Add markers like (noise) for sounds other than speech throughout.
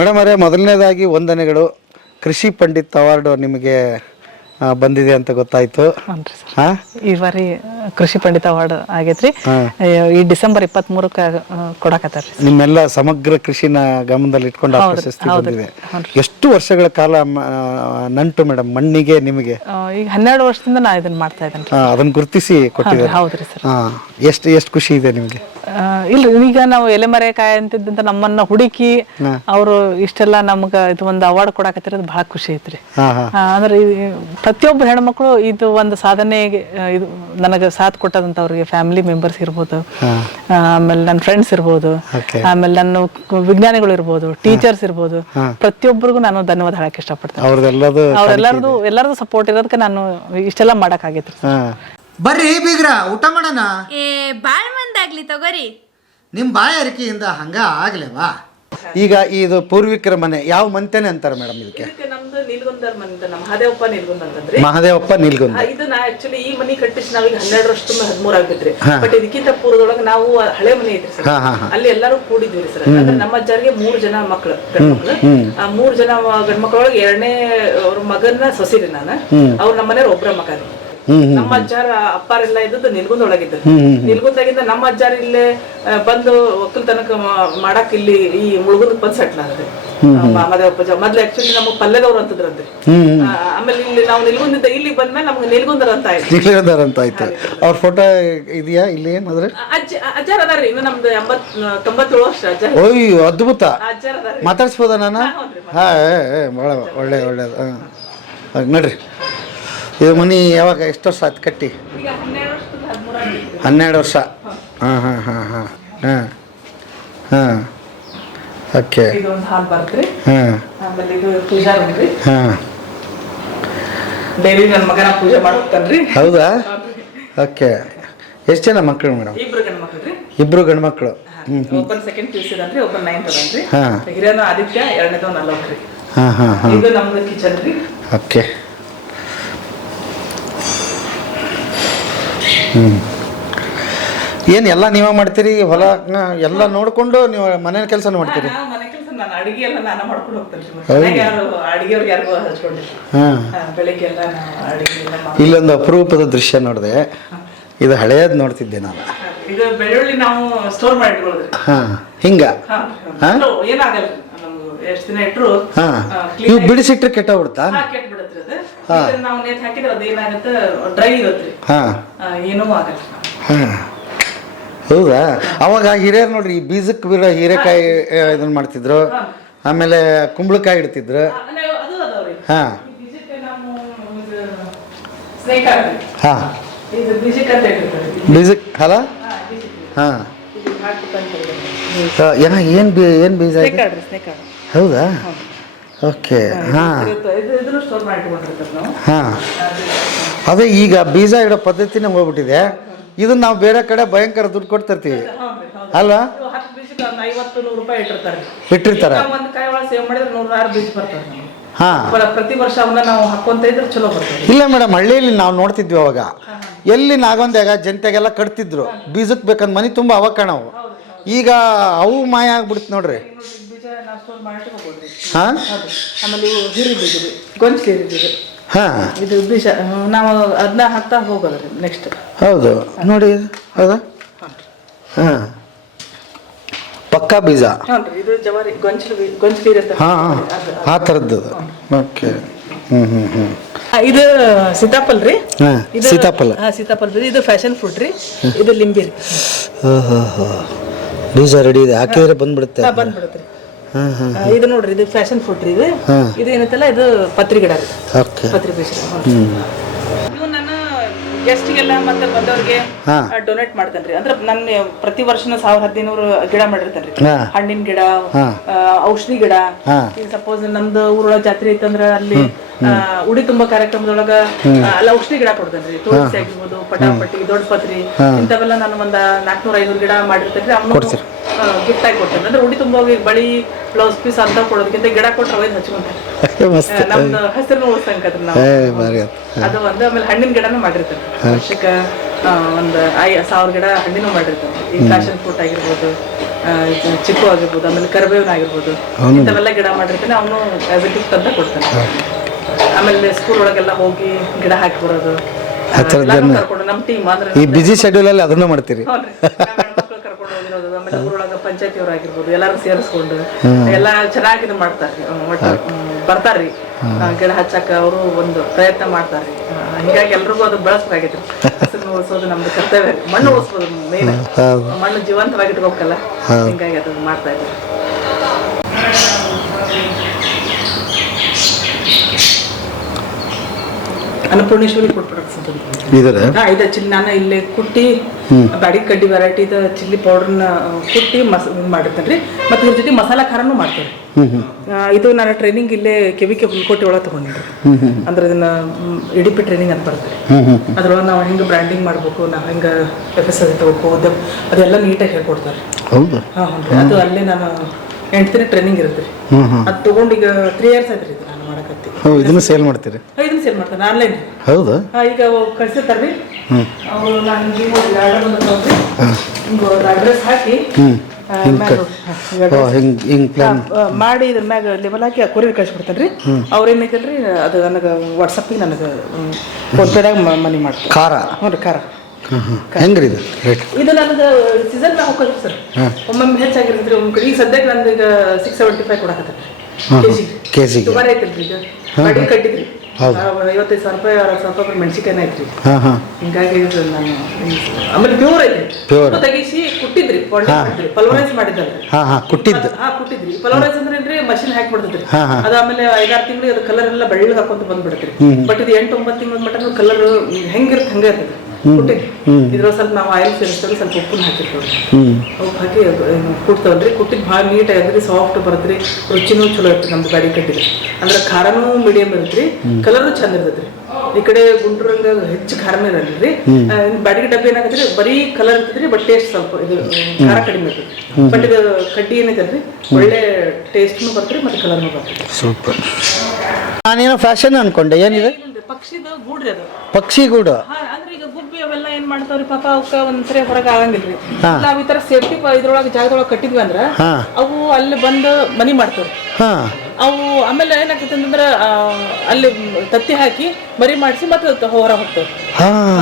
Madam ಅವರೇ ಮೊದಲನೇದಾಗಿ ವಂದನೆಗಳು. ಕೃಷಿ ಪಂಡಿತ್ ಅವಾರ್ಡು ನಿಮಗೆ ಬಂದಿದೆ ಅಂತ ಗೊತ್ತಾಯ್ತು. ಹಾ? ಈ ಬಾರಿ ಕೃಷಿ ಪಂಡಿತ ಅವಾರ್ಡ್ ಆಗೈತ್ರಿ. ಈ ಡಿಸೆಂಬರ್ ಇಪ್ಪತ್ತ್ ಮೂರಕ್ಕ ಕೊಡಕತ್ತಾರ ನಿಮ್ಮೆಲ್ಲ ಸಮಗ್ರ ಕೃಷಿನ ಗಮನದಲ್ಲಿ ಇಟ್ಕೊಂಡು ಆ ಪ್ರಶಸ್ತಿ ಬಂದಿದೆ. ಎಷ್ಟು ವರ್ಷಗಳ ಕಾಲ ಮ- ನಂಟು ಮೇಡಮ್ ಮಣ್ಣಿಗೆ ನಿಮಗೆ? ಈಗ ಹನ್ನೆರಡು ವರ್ಷದಿಂದ ನಾ ಇದನ್ನ ಮಾಡ್ತಾ ಇದ್ದೇನೆ ಅದನ್ನ ಗುರುತಿಸಿ ಕೊಟ್ಟಿದ್ದಾರೆ. ಹೌದ್ರಿ ಸರ್. ಹಾ ಎಷ್ಟು ಎಷ್ಟು ಖುಷಿ ಇದೆ ನಿಮಗೆ? ಇಲ್ರಿ ಈಗ ನಾವು ಎಲೆಮರೆಕಾಯಿ ಅಂತಿದ್ದಂತ ನಮ್ಮನ್ನ ಹುಡುಕಿ ಅವರು ಇಷ್ಟೆಲ್ಲ ನಮ್ಗ ಇದು ಒಂದು ಅವಾರ್ಡ್ ಕೊಡಕತ್ತಿರೋದು ಬಹಳ ಖುಷಿ ಐತ್ರಿ. ಹಾ ಹಾ. ಆ, ಅಂದ್ರೆ ಈ ಪ್ರತಿಯೊಬ್ಬ ಹೆಣ್ಮಕ್ಳು ಇದು ಒಂದು ಸಾಧನೆಗೆ ಇದು ನನಗೆ ಸಾಥ್ ಕೊಟ್ಟದಂತವ್ರಿಗೆ ಫ್ಯಾಮಿಲಿ ಮೆಂಬರ್ಸ್ ಇರ್ಬೋದು ಆಮೇಲೆ ನನ್ನ ಫ್ರೆಂಡ್ಸ್ ಇರ್ಬೋದು ಆಮೇಲೆ ನನ್ನ ವಿಜ್ಞಾನಿಗಳು ಇರ್ಬೋದು ಟೀಚರ್ಸ್ ಇರ್ಬೋದು ಪ್ರತಿಯೊಬ್ಬರಿಗೂ ನಾನು ಧನ್ಯವಾದ ಹೇಳಕ್ ಇಷ್ಟಪಡ್ತೇನೆ. ಅವ್ರೆಲ್ಲರದು ಎಲ್ಲರದು ಸಪೋರ್ಟ್ ಇರೋದಕ್ಕೆ ನಾನು ಇಷ್ಟೆಲ್ಲ ಮಾಡಕ್ ಆಗೈತ್ರಿ ಬರ್ರಿ ಬೀಗ್ರ ಊಟ ಮಾಡೋಣ? ಏ ಬಾಳ್ ಮಂದಾಗ್ಲಿ ತಗೋರಿ. ನಿಮ್ಮ ಬಾಯಾರಿಕೆಯಿಂದ ಹಂಗ ಆಗ್ಲೇವಾ? ಈಗ ಇದು ಪೂರ್ವಿಕರ ಮನೆ ಯಾವ ಮಂತೆನೆ ಅಂತಾರೆ ಮೇಡಮ್ ಇದಕ್ಕೆ? ಮನೆ ನಮ್ಮ ಮಹಾದೇವಪ್ಪ ನೀಲ್ಗೊಂದ್ ಅಂತಂದ್ರಿ. ಮಹಾದೇವಪ್ಪ ನಿಲ್ಗುಂದ. ಇದು ನಾ ಆಕ್ಚುಲಿ ಈ ಮನಿ ಕಟ್ಟಿಸಿ ನಾವೀಗ ಹನ್ನೆರಡು ವರ್ಷದಿಂದ ಹದಿಮೂರ್ ಆಗ್ಬಿಟ್ರಿ. ಬಟ್ ಇದಕ್ಕಿಂತ ಪೂರ್ವದೊಳಗೆ ನಾವು ಹಳೆ ಮನೆ ಐತ್ರಿ ಸರ್. ಅಲ್ಲಿ ಎಲ್ಲರೂ ಕೂಡಿದ್ವಿ ಸರ್. ಅಂದ್ರೆ ನಮ್ಮ ಅಜ್ಜಾರಿಗೆ ಮೂರು ಜನ ಮಕ್ಳು ಗಂಡ್ಮಕ್ಳು. ಆ ಮೂರು ಜನ ಗಂಡ್ಮಕ್ಳೊಳಗೆ ಎರಡನೇ ಅವ್ರ ಮಗನ ಸೊಸಿರಿ ನಾನು. ಅವ್ರ ನಮ್ಮ ಮನೆಯವ್ರ ಒಬ್ರ ಮಗ. ರೀ. ನಮ್ಮ ಅಜ್ಜಾರ ಅಪ್ಪಾರೆಲ್ಲ ಇದ್ದದ್ದು ನಿಲ್ಗುಂದೊಳಗಿದ್ದು ನಿಲ್ಗುಂದಾಗಿಂದ ನಮ್ಮ ಅಜ್ಜಾರ ಇಲ್ಲೇ ಬಂದು ಒಕ್ಕಲ್ತನಕ ಮಾಡಕ್ ಇಲ್ಲಿ ಈ ಮುಳುಗುಂದ ಬಂದ್ ಸೆಟ್ಲ್ ಆದ್ರೆ ಮಾದೇವಪ್ಪ ಮೊದ್ಲು ಆಕ್ಚುಲಿ ನಮ್ಗೆ ಪಲ್ಲೆದವ್ರು ಅಂತದ್ರಂತೆ. ಆಮೇಲೆ ಇಲ್ಲಿ ನಾವು ನಿಲ್ಗುಂದಿದ್ದ ಇಲ್ಲಿ ಬಂದ್ಮೇಲೆ ನಮ್ಗೆ ನಿಲ್ಗುಂದರ್ ಅಂತ ಆಯ್ತು. ನಿಲ್ಗುಂದರ್ ಅಂತ ಆಯ್ತು. ಅವ್ರ ಫೋಟೋ ಇದೆಯಾ ಇಲ್ಲಿ ಏನಾದ್ರೆ? ಅಜ್ಜ ಅಜ್ಜಾರ ಅದಾರಿ ಇನ್ನು ನಮ್ದು ಎಂಬತ್ ತೊಂಬತ್ತೇಳು ವರ್ಷ ಅಜ್ಜಾರ. ಓಯ್ ಅದ್ಭುತ. ಮಾತಾಡ್ಸ್ಬೋದಾ ನಾನು? ಹಾ ಭಾಳ ಒಳ್ಳೆ ಒಳ್ಳೇದು. ಹಾಂ. ನಡ್ರಿ. ಇದು ಮನೆ ಯಾವಾಗ ಎಷ್ಟು ವರ್ಷ ಆಯ್ತು ಕಟ್ಟಿ? ಹನ್ನೆರಡು ವರ್ಷ. ಹಾಂ ಹಾಂ ಹಾಂ ಹಾಂ ಹಾಂ ಹಾಂ. ಓಕೆ. ಹಾಂ. ಹಾಂ. ಡೈಲಿ ನನ್ನ ಮಗನ ಪೂಜೆ ಮಾಡ್ತಾನ್ರಿ ಹೌದಾ? ಓಕೆ. ಎಷ್ಟು ಜನ ಮಕ್ಕಳು ಮೇಡಮ್? ಇಬ್ರು ಗಂಡ ಮಕ್ಳು. ರೀ ಇಬ್ಬರು ಗಂಡು ಮಕ್ಕಳು ಒಬ್ಬನ್ ಸೆಕೆಂಡ್ ಪಿ ಯು ಅದಾನ್ರಿ ಒಬ್ಬನ್ ನೈನ್ತ್ ಅದಾನ್ರಿ ಹಾಂ. ಹಿರಿಯನ ಆದಿತ್ಯ ಎರಡನೇದವ್ ನಲ್ವತ್ತು ರೀ ಹಾಂ ಹಾಂ ಹಾಂ. ಇದು ನಮ್ದು ಕಿಚನ್ ರೀ. ಓಕೆ. ಏನು ಎಲ್ಲ ನೀವೇ ಮಾಡ್ತೀರಿ? ಹೊಲ ಎಲ್ಲ ನೋಡಿಕೊಂಡು ನೀವು ಮನೆ ಕೆಲಸ ಮಾಡ್ತೀರಿ? ಮನೆ ಕೆಲಸ ನಾನು ಅಡಿಗೆ ಎಲ್ಲ ನಾನು ಮಾಡ್ಕೊಂಡು ಹೋಗ್ತೇನೆ ಯಾರು ಅಡಿಗೆಯವ್ರಿಗೆ ಯಾರಿಗೂ ಹಚ್ಕೊಂಡಿಲ್ಲ ಹಾಂ. ಹಾ, ಬೆಳಿಗ್ಗೆ ಎಲ್ಲ ನಾವು ಅಡಿಗೆ ಎಲ್ಲ ಇಲ್ಲೊಂದು ಅಪರೂಪದ ದೃಶ್ಯ ನೋಡಿದೆ. ಇದು ಹಳೆಯದು ನೋಡ್ತಿದ್ದೆ ನಾನು. ಇದು ಬೆಳ್ಳುಳ್ಳಿ ನಾವು ಸ್ಟೋರ್ ಹಾಂ ಹಿಂಗ? ಹಾ, ಏನಾಗಲ್ಲ. ಎಷ್ಟು ದಿನ ಇವು ಬಿಡಿಸಿಟ್ರೆ ಕೆಟ್ಟ ಬಿಡ್ತಾ ಹಾ, ಕೆಟ್ಟ್ ಬಿಡತ್ರಿ ಅದು ಇದನ್ನ ನಾವು ನೇತ್ ಹಾಕಿದ್ರೆ ಅದು ಏನಾಗುತ್ತೆ ಡ್ರೈ ಇರತ್ರಿ ಹಾಂ. ಆ, ಏನೂ ಆಗಲ್ಲ. ಹಾಂ. ಹೌದಾ? ಅವಾಗ ಹಿರಿಯರು ನೋಡ್ರಿ ಈ ಬೀಜಕ್ಕೆ ಬಿರೋ ಹೀರೆಕಾಯಿ ಇದನ್ನ ಮಾಡ್ತಿದ್ರು. ಆಮೇಲೆ ಕುಂಬಳಕಾಯಿ ಇಡ್ತಿದ್ರು. ಹಾಂ. ನಾವು ಹಾಂ. ಬೀಜಕ್ಕೆ ಅಲ್ಲ? ಹಾ. ಏನ ಏನು ಬೀ ಏನು ಬೀಜ ಹೌದಾ? ಓಕೆ ಹಾಂ ಹಾಂ. ಅದೇ ಈಗ ಬೀಜ ಇಡೋ ಪದ್ಧತಿನೇ ಹೋಗ್ಬಿಟ್ಟಿದೆ. ಇದನ್ನ ನಾವು ಬೇರೆ ಕಡೆ ಭಯಂಕರ ದುಡ್ಡು ಕೊಡ್ತಿರ್ತೀವಿ. ಅಲ್ಲ. ಅಲ್ವಾ? ಇಟ್ಟಿರ್ತಾರೆ. ನಮ್ಗೆ. ಹಾಂ. ಪ್ರತಿ ವರ್ಷ ಅವನ್ನ ನಾವು ಹಾಕೊಂತ ಇದ್ರೆ ಚಲೋ ಬರ್ತದೆ. ಇಲ್ಲ ಮೇಡಮ್ ಹಳ್ಳಿಯಲ್ಲಿ ನಾವು ನೋಡ್ತಿದ್ವಿ ಅವಾಗ. ಎಲ್ಲಿ ನಾಗೊಂದಾಗ ಜನತೆಗೆಲ್ಲ ಕಟ್ತಿದ್ರು. ಬೀಜಕ್ಕೆ ಬೇಕಂದ್ ಮನೆ ತುಂಬ ಅವಾಗ ಕಾಣವು ಈಗ ಅವು ಮಾಯ ಆಗ್ಬಿಡ್ತು ನೋಡ್ರಿ ಹಾಂ? ಆಮೇಲೆ ಇವು ಹಿರಿ ಬೀಜ ರೀ ಗೊಂಚಿ ಹಿರಿ ಬೀಜ ಹಾಂ. ಇದು ಬೀಜ ನಾವು ಅದನ್ನ ಹಾಕ್ತಾ ಹೋಗೋದ್ರಿ ನೆಕ್ಸ್ಟ್ ಹೌದು. ನೋಡಿ ಹೌದಾ ಹಾಂ. ಪಕ್ಕಾ ಬೀಜ. ಇದು ಜವಾರಿ ಗೊಂಚಲು ಗೊಂಚಲು ಇರುತ್ತೆ ಹಾಂ ಆ ಥರದ್ದು ಓಕೆ. ಹ್ಞೂ ಹ್ಞೂ ಹ್ಞೂ ಇದು ಸೀತಾಫಲ್ ರೀ. ಹಾಂ ಇದು ಸೀತಾಫಲ. ಹಾ ಸೀತಾಫಲ್ ಇದು ಫ್ಯಾಷನ್ ಫುಡ್ ರೀ. ಇದು ಲಿಂಬಿ ರೀ. ಬೀಜ ರೆಡಿ ಇದೆ. ಹಾಕಿದ್ರೆ ಬಂದ್ಬಿಡುತ್ತೆ. ಬಂದ್ಬಿಡುತ್ತೆ ಇದು ನೋಡ್ರಿ ಇದು ಫ್ಯಾಷನ್ ಫುಡ್ ರೀ ಇದು. ಇದು ಏನೈತಲ್ಲ ಇದು ಪತ್ರಿ ಗಿಡ ರೀ. ಓಕೆ. ಪತ್ರಿ ಬೀಜ ಇವು ನಾನು ಗೆಸ್ಟಿಗೆಲ್ಲ ಮತ್ತೆ ಬಂದವ್ರಿಗೆ ಡೊನೇಟ್ ಮಾಡ್ತೇನೆ ಅಂದ್ರೆ ನನ್ನ ಪ್ರತಿ ವರ್ಷನ ಸಾವಿರ ಹದಿನೈನೂರು ಗಿಡ ಮಾಡಿರ್ತೇನೆ. ಹಣ್ಣಿನ ಗಿಡ ಔಷಧಿ ಗಿಡ. ಈಗ ಸಪೋಸ್ ನಮ್ದು ಊರೊಳಗ ಜಾತ್ರೆ ಇತ್ತಂದ್ರ ಅಲ್ಲಿ ಉಡಿ ತುಂಬಾ ಕಾರ್ಯಕ್ರಮದೊಳಗ ಅಲ್ಲಿ ಔಷಧಿ ಗಿಡ ಕೊಡ್ತೇನ್ರಿ ತುಳಸಿ ಆಗಿರ್ಬೋದು ಪಟಾಪಟಿ ದೊಡ್ಡ ಪತ್ರಿ ಇಂಥವೆಲ್ಲ ನಾನು ಒಂದ್ ನಾಲ್ಕನೂರ ಐನೂರು ಗಿಡ ಮಾಡಿರ್ತೇನೆ ರೀ ಅವನು ಗಿಫ್ಟ್ ಆಗಿ ಕೊಡ್ತೇನೆ ಅಂದ್ರೆ ಉಡಿ ತುಂಬ ಹೋಗಿ ಬಳಿ ಬ್ಲೌಸ್ ಪೀಸ್ ಅಂತ ಕೊಡೋದಕ್ಕಿಂತ ಗಿಡ ಕೊಟ್ಟರೆ ಅವೇ ಹಚ್ಕೊಂತಾರೆ (laughs) ನಮ್ದು ಹಸಿರು ನಾವು. ಏ ಅದು ಒಂದು ಆಮೇಲೆ ಹಣ್ಣಿನ ಗಿಡನೂ ಮಾಡಿರ್ತೇನೆ ವರ್ಷಕ್ಕ ಒಂದು ಐ ಸಾವಿರ ಗಿಡ ಹಣ್ಣಿನೂ ಮಾಡಿರ್ತೇನೆ ಈ ಫ್ಯಾಷನ್ ಫ್ರೂಟ್ ಆಗಿರ್ಬೋದು ಚಿಕ್ಕು ಆಗಿರ್ಬೋದು ಆಮೇಲೆ ಕರಿಬೇವಿನ ಆಗಿರ್ಬೋದು. ಇಂಥವೆಲ್ಲ ಗಿಡ ಮಾಡಿರ್ತೇನೆ. ಅವನು ಆಸ್ ಎ ಗಿಫ್ಟ್ ಅಂತ ಕೊಡ್ತಾನೆ. ಆಮೇಲೆ ಸ್ಕೂಲ್ ಒಳಗೆಲ್ಲ ಹೋಗಿ ಗಿಡ ಹಾಕಿ ಬರೋದು. ಆ, ಈ ಬಿಸಿ ಶೆಡ್ಯೂಲಲ್ಲಿ ಅದನ್ನು ಮಾಡ್ತೀರಿ ಹೌದ್ರಿ. ನಾವ್ ಹೆಣ್ಮಕ್ಳು ಕರ್ಕೊಂಡು ಹೋಗಿರೋದು ಆಮೇಲೆ ಊರೊಳಗ ಪಂಚಾಯತಿ ಅವ್ರು ಆಗಿರ್ಬೋದು ಎಲ್ಲಾರು ಸೇರಿಸ್ಕೊಂಡು ಎಲ್ಲ ಚೆನ್ನಾಗಿ ಇದು ಮಾಡ್ತಾರ್ರಿ. ಒಟ್ಟು ಬರ್ತಾರ್ರಿ. ಗಿಡ ಹಚ್ಚಾಕ ಅವರು ಒಂದು ಪ್ರಯತ್ನ ಮಾಡ್ತಾರ್ರಿ. ಹಿಂಗಾಗಿ ಎಲ್ರಿಗೂ ಅದು ಬಳಸ್ಬೇಕಾಗಿತ್ತು. ಹಸಿರು ಉಳಿಸೋದು ನಮ್ದು ಕರ್ತವ್ಯ. ಮಣ್ಣು ಉಳಿಸ್ಬೋದು ಮೇನ್ ಮಣ್ಣು ಜೀವಂತವಾಗಿ ಇಟ್ಕೋಬೇಕಲ್ಲ ಹಿಂಗಾಗಿ ಅದು ಮಾಡ್ತಾ ಅನ್ನಪೂರ್ಣೇಶ್ವರಿ ಫುಡ್ ಪ್ರಾಡಕ್ಟ್ಸ್ ಅಂತ. ಇದರ? ಹಾ ಇದು ಚಿಲ್ಲಿ ನಾನು ಇಲ್ಲೇ ಕುಟ್ಟಿ ಬ್ಯಾಡಿ ಕಡ್ಡಿ ವೆರೈಟಿದ ಚಿಲ್ಲಿ ಪೌಡರ್ನ ಕುಟ್ಟಿ ಮಸ್ ಮಾಡಿರ್ತೇನೆ ರೀ ಮತ್ತು ಇದ್ರ ಜೊತೆ ಮಸಾಲ ಖಾರನೂ ಮಾಡ್ತೇನೆ ಇದು ನಾನು ಟ್ರೈನಿಂಗ್ ಇಲ್ಲೇ ಕೆವಿಕೆ ಹುಲ್ಕೋಟೆ ಒಳಗೆ ತೊಗೊಂಡಿದ್ದೆ ಅಂದ್ರೆ ಇದನ್ನ ಇಡಿಪಿ ಟ್ರೈನಿಂಗ್ ಅಂತ ಬರ್ತದೆ. ಅದ್ರೊಳಗೆ ನಾವು ಹೆಂಗೆ ಬ್ರ್ಯಾಂಡಿಂಗ್ ಮಾಡ್ಬೇಕು ನಾವು ಹೆಂಗೆ ಎಫ್ ಎಸ್ ಅದು ತಗೋಬೇಕು ಉದ್ಯಮ ಅದೆಲ್ಲ ನೀಟಾಗಿ ಹೇಳ್ಕೊಡ್ತಾರೆ ಹಾಂ ಅದು ಅಲ್ಲೇ ನಾನು ಎಂಟು ದಿನ ಟ್ರೈನಿಂಗ್ ಇರುತ್ತೆ ರೀ. ಅದು ತೊಗೊಂಡು ಈಗ ತ್ರೀ ಇಯರ್ಸ್ ಆಯ್ತು ರೀ ಇದು. ಹೌದು ಇದನ್ನು ಸೇಲ್ ಮಾಡ್ತೀರಿ. ಇದನ್ನ ಸೇಲ್ ಮಾಡ್ತಾರೆ ಆನ್ಲೈನ್ ಹೌದಾ? ಈಗ ಕಳ್ಸಿರ್ತಾರ್ರಿ ಅವರು ನಾನು ಹಿಂಗೆ ಹೋಗಿ ಆರ್ಡರ್ ಒಂದು ಅಡ್ರೆಸ್ ಹಾಕಿ ಹಾ, ಹಿಂಗೆ ಹಿಂಗೆ ಪ್ಲಾನ್ ಮಾಡಿ ಇದ್ರ ಮ್ಯಾಗ ಲೆವೆಲ್ ಹಾಕಿ ಕೊರಿಯರ್ ಕಳ್ಸಿಬಿಡ್ತೇನೆ ರೀ ಅವ್ರೇನೈತಲ್ರಿ ಅದು ನನಗೆ ವಾಟ್ಸಪ್ಪಿಗೆ ನನಗೆ ಫೋನ್ಪೇದಾಗ ಮನಿ ಮಾಡ್ತಾರೆ ಖಾರ? ಹ್ಞೂ ರೀ ಖಾರ. ಹಾಂ ಹಾಂ ಹೆಂಗ್ರಿ ಇದು ರೇಟ್ ಇದು ನನಗೆ ಸೀಸನ್ ನಾವು ಹೋಗೋದು ಸರ್. ಒಮ್ಮೊಮ್ಮೆ ಹೆಚ್ಚಾಗಿರ್ತೈತ್ರಿ ಒಮ್ಮೆ ಈ ಸದ್ಯಕ್ಕೆ ನಂದು ಈಗ ಸಿಕ್ಸ್ ಸೆವೆಂಟಿ ಫೈವ್ ಕೊಡಕತ್ತೈತ್ರಿ ಕೆಜಿಗೆ ಕೆಜಿಗೆ ಐತಿ ಐತಲ್ರಿ ಈಗ ಗಾಡಿ ಕಟ್ಟಿದ್ರಿ. ಐವತ್ತೈದು ಸಾವಿರ ರೂಪಾಯಿ ಅರವತ್ತು ಸಾವಿರ ರೂಪಾಯಿ ಮೆಣಸಿಕಾಯಿ ಐತ್ರಿ ಹಾಂ ಹಾಂ. ಹಿಂಗಾಗಿ ಇದು ನಾನು ಆಮೇಲೆ ಪ್ಯೂರ್ ಐತಿ. Pure. ಉಪ್ಪು ತೆಗಿಸಿ ಕುಟ್ಟಿದ್ರಿ ಮಾಡಿದ್ರಿ ಪಲ್ವರೈಸ್ ಮಾಡಿದ್ದಲ್ರಿ. ಹಾಂ ಹಾಂ ಕುಟ್ಟಿದ್ದು. ಹಾ ಕುಟ್ಟಿದ್ರಿ. ಪಲ್ವರೈಸ್ ಅಂದ್ರೆ ಏನ್ರಿ ಮಷಿನ್ ಹಾಕಿ ಬಿಡ್ತೈತ್ರಿ ಹಾ, ಹಾ. ಅದು ಆಮೇಲೆ ಐದಾರು ತಿಂಗಳು ಅದು ಕಲರ್ ಎಲ್ಲ ಬೆಳ್ಳಗೆ ಹಾಕೊಂತ ಬಂದ್ಬಿಡ್ತ್ರಿ ಬಟ್ ಇದು ಎಂಟು ಒಂಬತ್ತು ತಿಂಗಳ ಮಟ್ಟ ಕಲರ್ ಹೆಂಗಿರುತ್ತೆ ಹಂಗೆ ಇರ್ತೈತಿ ಇದ್ರ ಸ್ವಲ್ಪ ನಾವು ಆಯಿಲ್ ಸೇರಿಸ್ತೇವೆ ಸ್ವಲ್ಪ ಉಪ್ಪನ್ನ ಹಾಕಿರ್ತೇವೆ. ಉಪ್ಪು ಹಾಕಿ ಕುಟ್ತವ್ರಿ ಕುಟ್ಟಿಗೆ ಭಾಳ ನೀಟ್ ಆಗಿದ್ರಿ ಸಾಫ್ಟ್ ಬರತ್ರಿ ರುಚಿನೂ ಚಲೋ ಇರ್ತದೆ ನಮ್ದು ಗಾಡಿ ಕಟ್ಟಿದ್ರಿ. ಅಂದ್ರೆ ಖಾರನೂ ಮೀಡಿಯಂ ಇರತ್ರಿ ಕಲರ್ ಚಂದ ಇರ್ತೈತ್ರಿ ಈ ಕಡೆ ಗುಂಡ್ರಂಗ ಹೆಚ್ಚು ಖಾರನೇ ಇರಲ್ರಿ. ಬಾಡಿಗೆ ಡಬ್ಬಿ ಏನಾಗತ್ರಿ ಬರೀ ಕಲರ್ ಇರ್ತದ್ರಿ ಬಟ್ ಟೇಸ್ಟ್ ಸ್ವಲ್ಪ ಇದು ಖಾರ ಕಡಿಮೆ ಇರ್ತದೆ ಬಟ್ ಇದು ಕಡ್ಡಿ ಏನೈತಲ್ರಿ ಒಳ್ಳೆ ಟೇಸ್ಟ್ನು ಬರ್ತ್ರಿ ಮತ್ತೆ ಕಲರ್ನು ಬರ್ತದೆ ಸೂಪರ್. ನಾನೇನೋ ಫ್ಯಾಷನ್ ಅನ್ಕೊಂಡೆ ಏನಿದೆ? ಪಕ್ಷಿದ ಗೂಡ್ರಿ ಅದು. ಪಕ್ಷಿಗೂಡು ಹಾ, ಅಂದ್ರೆ ಈಗ ಗುಬ್ಬಿ ಅವೆಲ್ಲ ಏನ್ ಮಾಡ್ತಾವ್ರಿ ಪಾಪ ಅವಕ್ಕ ಒಂದ್ಸರಿ ಹೊರಗೆ ಆಗಂಗಿಲ್ರಿ. ನಾವ್ ಈ ತರ ಸೇಫ್ಟಿ ಇದ್ರೊಳಗೆ ಜಾಗದೊಳಗೆ ಕಟ್ಟಿದ್ವಿ ಅಂದ್ರ. ಅವು ಅಲ್ಲಿ ಬಂದು ಮನಿ ಮಾಡ್ತಾವ್ರಿ ಅವು ಆಮೇಲೆ ಏನಾಗ್ತೈತೆ ಅಂತಂದ್ರೆ ಅಲ್ಲಿ ತತ್ತಿ ಹಾಕಿ ಮರಿ ಮಾಡಿಸಿ ಮತ್ತೆ ಹೊರ ಹೋಗ್ತವೆ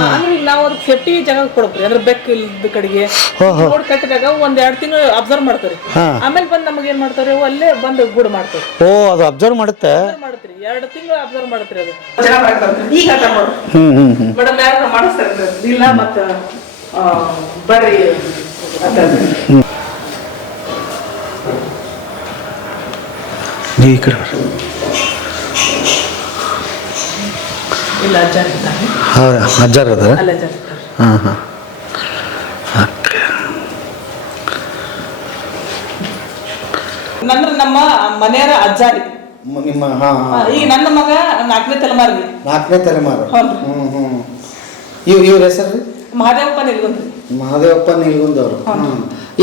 ಅಂದ್ರೆ ನಾವು ಅದಕ್ಕೆ ಸೇಫ್ಟಿ ಜಾಗ ಕೊಡ್ಬೇಕ್ರಿ ಅಂದ್ರೆ ಬೆಕ್ ಇಲ್ದ ಕಡೆಗೆ ರೋಡ್ ಕಟ್ಟಿದಾಗ ಒಂದ್ ಎರಡ್ ತಿಂಗಳು ಅಬ್ಸರ್ವ್ ಮಾಡ್ತಾರೆ. ಆಮೇಲೆ ಬಂದ್ ನಮಗೆ ಏನ್ ಮಾಡ್ತಾರೆ ಅಲ್ಲೇ ಬಂದು ಗೂಡು ಮಾಡ್ತಾರೆ ಓ ಅದು ಅಬ್ಸರ್ವ್ ಮಾಡುತ್ತೆ? ಮಾಡ್ತೀರಿ. ಎರಡ್ ತಿಂಗಳು ಅಬ್ಸರ್ವ್ ಮಾಡತ್ರಿ ಅದು. ಈಗ ಮೇಡಮ್ ಯಾರು ಮಾಡಿಸ್ತಾರೆ ಇಲ್ಲ ಮತ್ತು ಬರ್ರಿ ಅಂತ ನೀವು ಈ ಕಡೆ ಬರ್ರಿ. ಇಲ್ಲ ಅಜ್ಜ ಇರ್ತಾರೆ ಹೌದಾ ಅಜ್ಜಾರ್ ಅದ ಅಲ್ಲ ಅಜ್ಜ ಇರ್ತಾರೆ ಹಾಂ ಹಾಂ ಓಕೆ ನಂದ್ರ ನಮ್ಮ ಮನೆಯವರ ಅಜ್ಜ ರೀ ನಿಮ್ಮ ಹಾಂ ಆ, ಈಗ ನನ್ನ ಮಗ ನಾಲ್ಕನೇ ತಲೆಮಾರಿ ರೀ ನಾಲ್ಕನೇ ತಲೆಮಾರು ಹೌದು. ಹ್ಞೂ ಹ್ಞೂ ಇವ್ ಇವ್ರ ಹೆಸರು ರೀ ಮಹಾದೇವಪ್ಪ ನಿಲ್ಗೊಂದ್ರಿ ಮಹಾದೇವಪ್ಪ ನೀಲ್ಗುಂದವ್ರು